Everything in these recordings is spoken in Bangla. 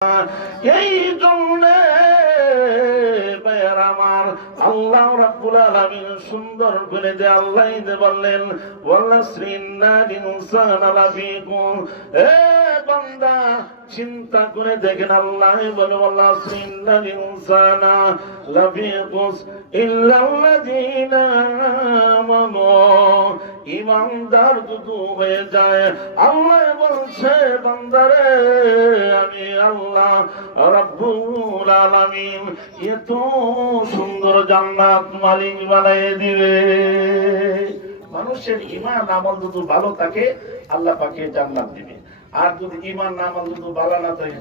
এই জন্য আমার আল্লাহ রাব্বুল আলামিন সুন্দর করে যে আল্লাহ বললেন এ বান্দা চিন্তা করে দেখেন আল্লাহ বলে ইমানদার যদি হয়ে যায় আল্লাহ বলছে বান্দারে আমি আল্লাহ রাব্বুল আলামিন এত সুন্দর জান্নাত মালিক বানিয়ে দিবে। মানুষের ঈমান আমল যদি ভালো থাকে আল্লাহ পাকে জান্নাত দিবে, আর যদি ঈমান আমল যদি ভালো না থাকে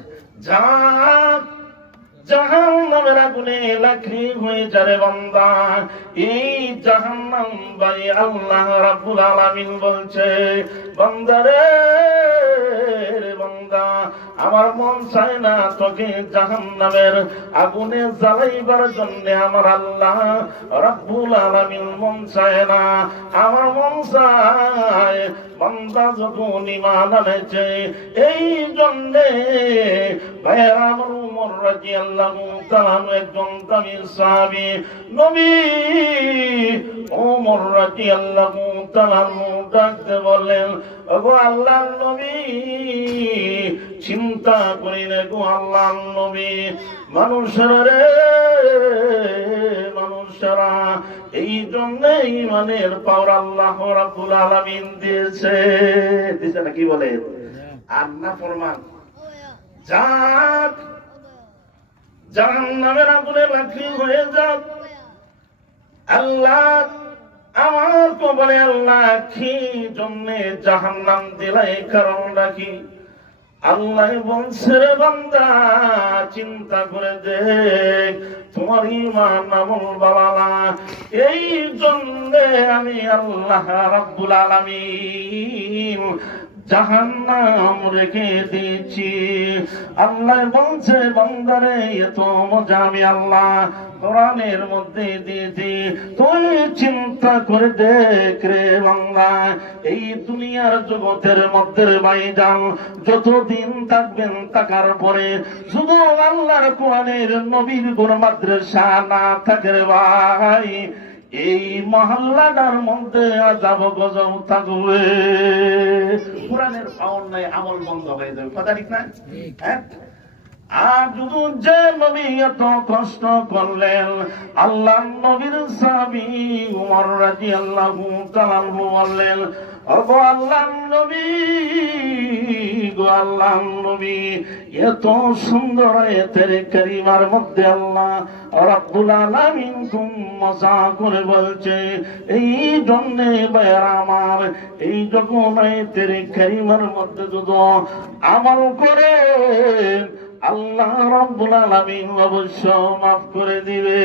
জাহান্নামের আগুনে লাকড়ি হয়ে যাবে বান্দা। এই জাহান্নাম ভাই আল্লাহ রাব্বুল আলামিন বলছে বান্দারে বান্দা আমার মন চায় না তোকে জাহান্নামের আগুনে জ্বালাইবার জন্য, আমার আল্লাহ রাব্বুল আলামিন মন চায় না, আমার মন চায় বান্দা যখন ঈমান আনছে। এই জন্য ভাইয়েরা আমার উমর রাদিয়াল্লাহু তাআলা একজন দামি সাহাবী, নবী উমর রাদিয়াল্লাহু তাআলা ডাকতে বললেন ওগো আল্লাহর নবী চিন্তা করি না গো আল্লাহর নবী, মানুষেরা এই জন্য ঈমানের পাওয়ার আল্লাহ রাব্বুল আলামিন দিয়েছে না, কি বলে আর না ফরমান যাক জাহান্নামের আগুনে লাকড়ি হয়ে যাক। আল্লাহ আমার কবরে আল্লাহ কি জন্য জাহান্নাম দিলাই কারণ রাখি আল্লাহ বলছে রে বান্দা চিন্তা করে দেখ তোমার ঈমান আমল ভালো না, এই জন্য আমি আল্লাহ রাব্বুল আলামিন জাহান্নাম রেখে দিয়েছি। আল্লাহ বলছে বান্দারে এত মজা আমি আল্লাহ কোরআনের মধ্যে দিয়েছি, তুই চিন্তা করে দেখ রে বান্দা এই দুনিয়ার জগতের মধ্যে ভাইজান যতদিন থাকবেন থাকার পরে শুধু আল্লাহর কোরআনের নবীর গুণ মাদ্রাসা না থাকে রে ভাই এই মহল্লাটার মধ্যে আযাব গজব থাকবে, কোরআনের পাওয়ার নাই, আমল বন্ধ হয়ে যাবে। কথা ঠিক না? হ্যাঁ। আর যদি যে নবী এত কষ্ট করলেন আল্লাহ নবীর সাহাবী উমর রাদিয়াল্লাহু তাআলা বললেন ওগো আল্লাহর নবী গো আল্লাহর নবী এত সুন্দর আয়াতের কারিমার মধ্যে আল্লাহ রাব্বুল আলামিন খুব মজা করে বলছে। এই জন্য ভাইয়েরা আমার এই যখন আয়াতের কারিমার মধ্যে যদি আমল করে আল্লাহ রাব্বুল আলামিন অবশ্য মাফ করে দিবে।